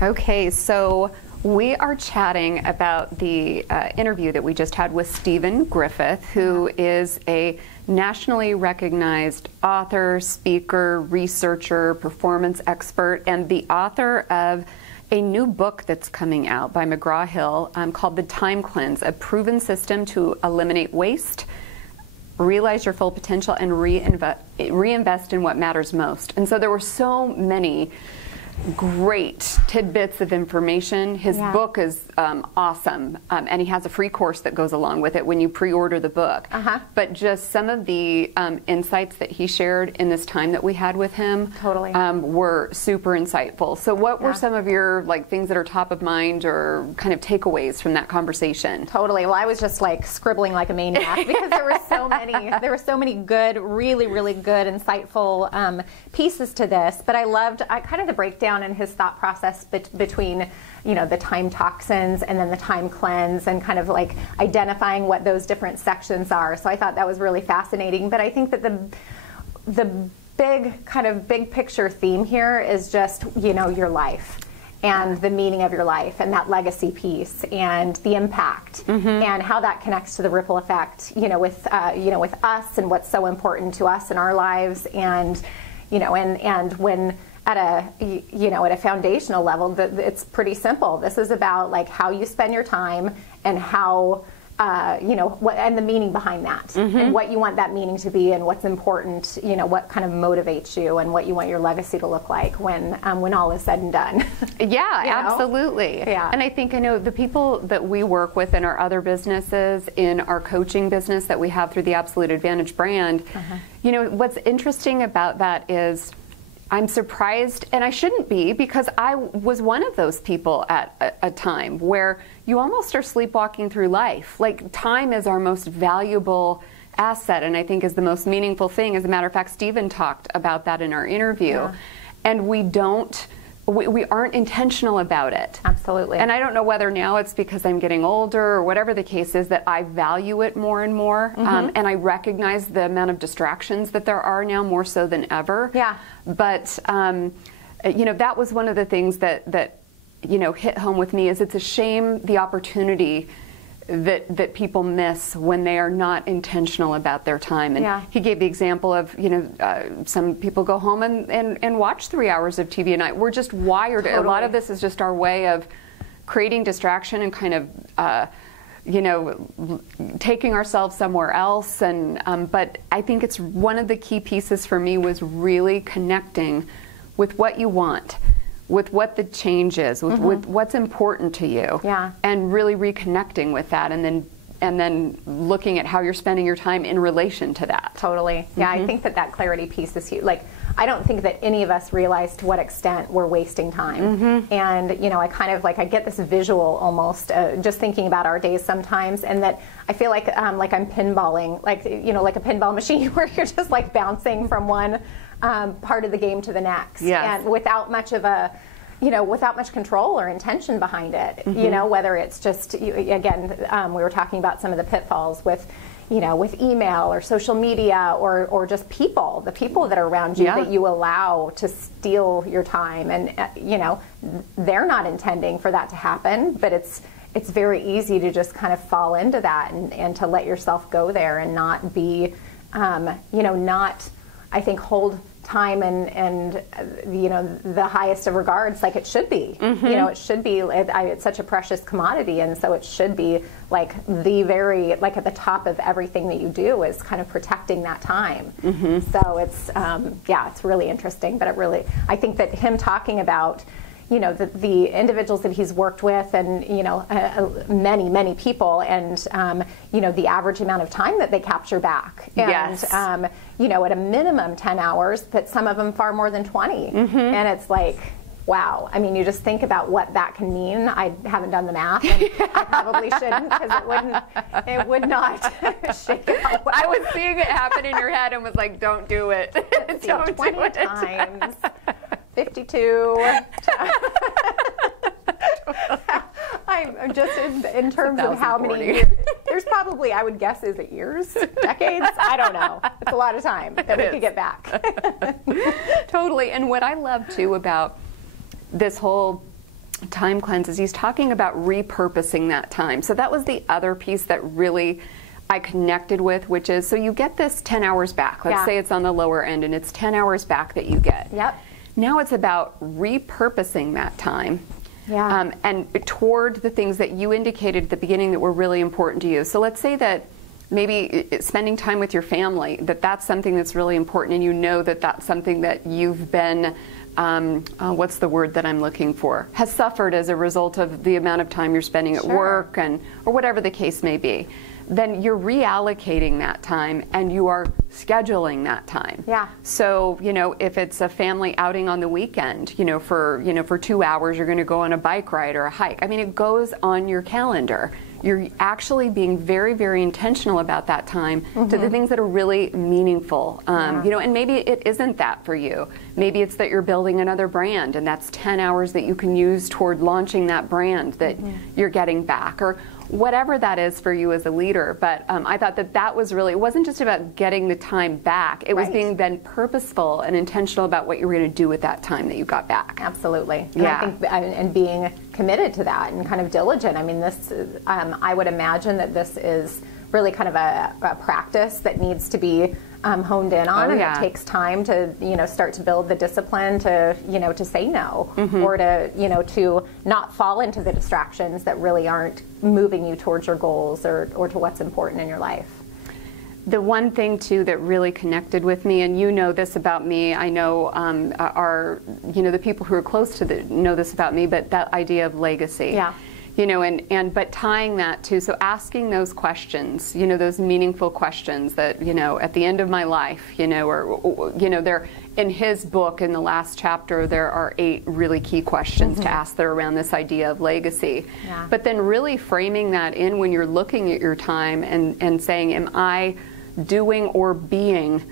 Okay, so we are chatting about the interview that we just had with Stephen Griffith, who is a nationally recognized author, speaker, researcher, performance expert, and the author of a new book that's coming out by McGraw-Hill called The Time Cleanse, a proven system to eliminate waste, realize your full potential, and reinvest in what matters most. And so there were so many great tidbits of information. His book is awesome, and he has a free course that goes along with it when you pre-order the book. But just some of the insights that he shared in this time that we had with him were super insightful. So what were some of your things that are top of mind or kind of takeaways from that conversation? Totally. Well, I was just scribbling like a maniac because there were so many good, really, really good, insightful pieces to this. But I loved kind of the breakdown in his thought process between, the time toxins and then the time cleanse, and kind of identifying what those different sections are. So I thought that was really fascinating. But I think that the big picture theme here is just, your life and the meaning of your life and that legacy piece and the impact and how that connects to the ripple effect, with us and what's so important to us in our lives, and when at a foundational level, it's pretty simple. This is about how you spend your time and how and the meaning behind that, and what you want that meaning to be, and what's important, what kind of motivates you, and what you want your legacy to look like when all is said and done. Yeah, absolutely. Yeah. And I think the people that we work with in our other businesses, in our coaching business that we have through the Absolute Advantage brand, what's interesting about that is I'm surprised, and I shouldn't be, because I was one of those people at a time where you almost are sleepwalking through life. Time is our most valuable asset, and I think is the most meaningful thing. As a matter of fact, Stephen talked about that in our interview. And we aren't intentional about it. Absolutely. And I don't know whether now it's because I'm getting older or whatever the case is, that I value it more and more. And I recognize the amount of distractions that there are now more so than ever. Yeah. But, that was one of the things that hit home with me, is it's a shame the opportunity that people miss when they are not intentional about their time. And he gave the example of, some people go home and watch 3 hours of TV a night. We're just wired. A lot of this is just our way of creating distraction and kind of, taking ourselves somewhere else. And but I think it's one of the key pieces for me was really connecting with what you want, with what the change is, with what's important to you, and really reconnecting with that, and then looking at how you're spending your time in relation to that. Totally. Yeah, I think that clarity piece is huge. I don't think that any of us realize to what extent we're wasting time. And, I kind of I get this visual almost, just thinking about our days sometimes, and that I feel like I'm pinballing, like a pinball machine where you're just bouncing from one part of the game to the next. And without much of a, without much control or intention behind it, whether it's just, again, we were talking about some of the pitfalls with, with email or social media, or just the people that are around you that you allow to steal your time. And, they're not intending for that to happen, but it's very easy to just kind of fall into that and to let yourself go there and not be, not, I think, hold time and the highest of regards like it should be. It should be, it's such a precious commodity, and so it should be the very, at the top of everything that you do is kind of protecting that time. So it's it's really interesting. But I think that him talking about the individuals that he's worked with, and many people, and the average amount of time that they capture back, and at a minimum 10 hours, but some of them far more than 20. And it's wow. I mean, you just think about what that can mean. I haven't done the math, and I probably shouldn't, because it would not shake out. I was seeing it happen in your head and was like, don't do it. Don't 20 do it. times 52. I'm just in terms of how many years. There's probably, I would guess, is it years? Decades? I don't know. It's a lot of time that we could get back. Totally. And what I love, too, about this whole time cleanses, he's talking about repurposing that time. So that was the other piece that really I connected with, which is, so you get this 10 hours back. Let's say it's on the lower end and it's 10 hours back that you get. Yep. Now it's about repurposing that time. And toward the things that you indicated at the beginning that were really important to you. So let's say that maybe spending time with your family, that's something that's really important, and you know that that's something that you've been, what's the word that I'm looking for, has suffered as a result of the amount of time you're spending at work or whatever the case may be. Then you're reallocating that time and you are scheduling that time. So, if it's a family outing on the weekend, for 2 hours you're going to go on a bike ride or a hike. I mean, it goes on your calendar. You're actually being very, very intentional about that time to the things that are really meaningful. And maybe it isn't that for you. Maybe it's that you're building another brand and that's 10 hours that you can use toward launching that brand that you're getting back, or whatever that is for you as a leader. But I thought that was really, it wasn't just about getting the time back. It was being then purposeful and intentional about what you were going to do with that time that you got back. Absolutely. And I think, and being committed to that and kind of diligent. I mean, this, I would imagine that this is really kind of a practice that needs to be honed in on, and it takes time to start to build the discipline to to say no, or to not fall into the distractions that really aren't moving you towards your goals or to what's important in your life. The one thing too that really connected with me, and you know this about me, I know the people who are close to know this about me, but that idea of legacy. But tying that to, so asking those questions, those meaningful questions that, at the end of my life, they're in his book, in the last chapter, there are 8 really key questions to ask that are around this idea of legacy. But then really framing that in when you're looking at your time and saying, am I doing or being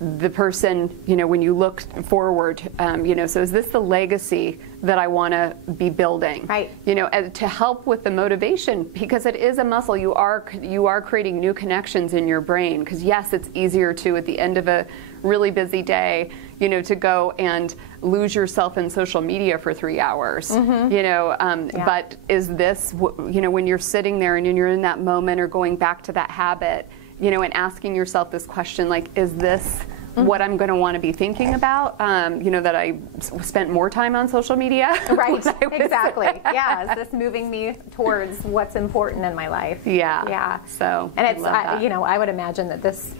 the person, when you look forward, so is this the legacy that I want to be building? To help with the motivation, because it is a muscle. You are creating new connections in your brain, because yes, it's easier to, at the end of a really busy day, to go and lose yourself in social media for 3 hours, but is this, when you're sitting there and you're in that moment or going back to that habit, and asking yourself this question, like, is this what I'm going to want to be thinking about? That I spent more time on social media? Exactly. Is this moving me towards what's important in my life? So, and it's, I would imagine that this,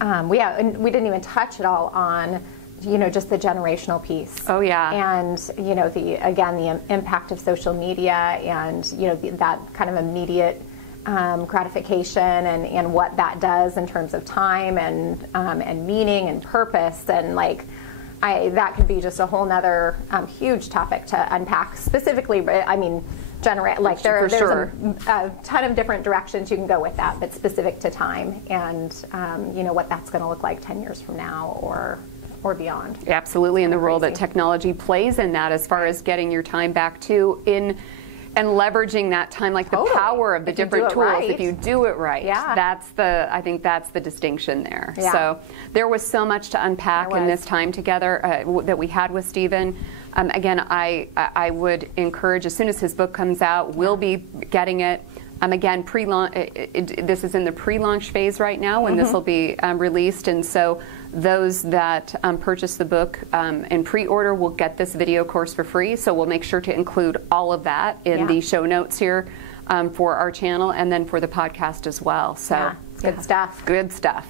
we didn't even touch at all on, just the generational piece. And, the impact of social media and, that kind of immediate gratification and what that does in terms of time and meaning and purpose, and that could be just a whole nother huge topic to unpack. Specifically, I mean, there's a ton of different directions you can go with that, but specific to time and what that's going to look like 10 years from now or beyond. Absolutely, and the role that technology plays in that, as far as getting your time back too, and leveraging that time, like the power of the different tools, if you do it right. I think that's the distinction there. So there was so much to unpack in this time together that we had with Stephen. Again, I would encourage, as soon as his book comes out, we'll be getting it. Again, this is in the pre-launch phase right now when this will be released, and so those that purchase the book in pre-order will get this video course for free. So we'll make sure to include all of that in the show notes here for our channel and then for the podcast as well. So good stuff. Good stuff.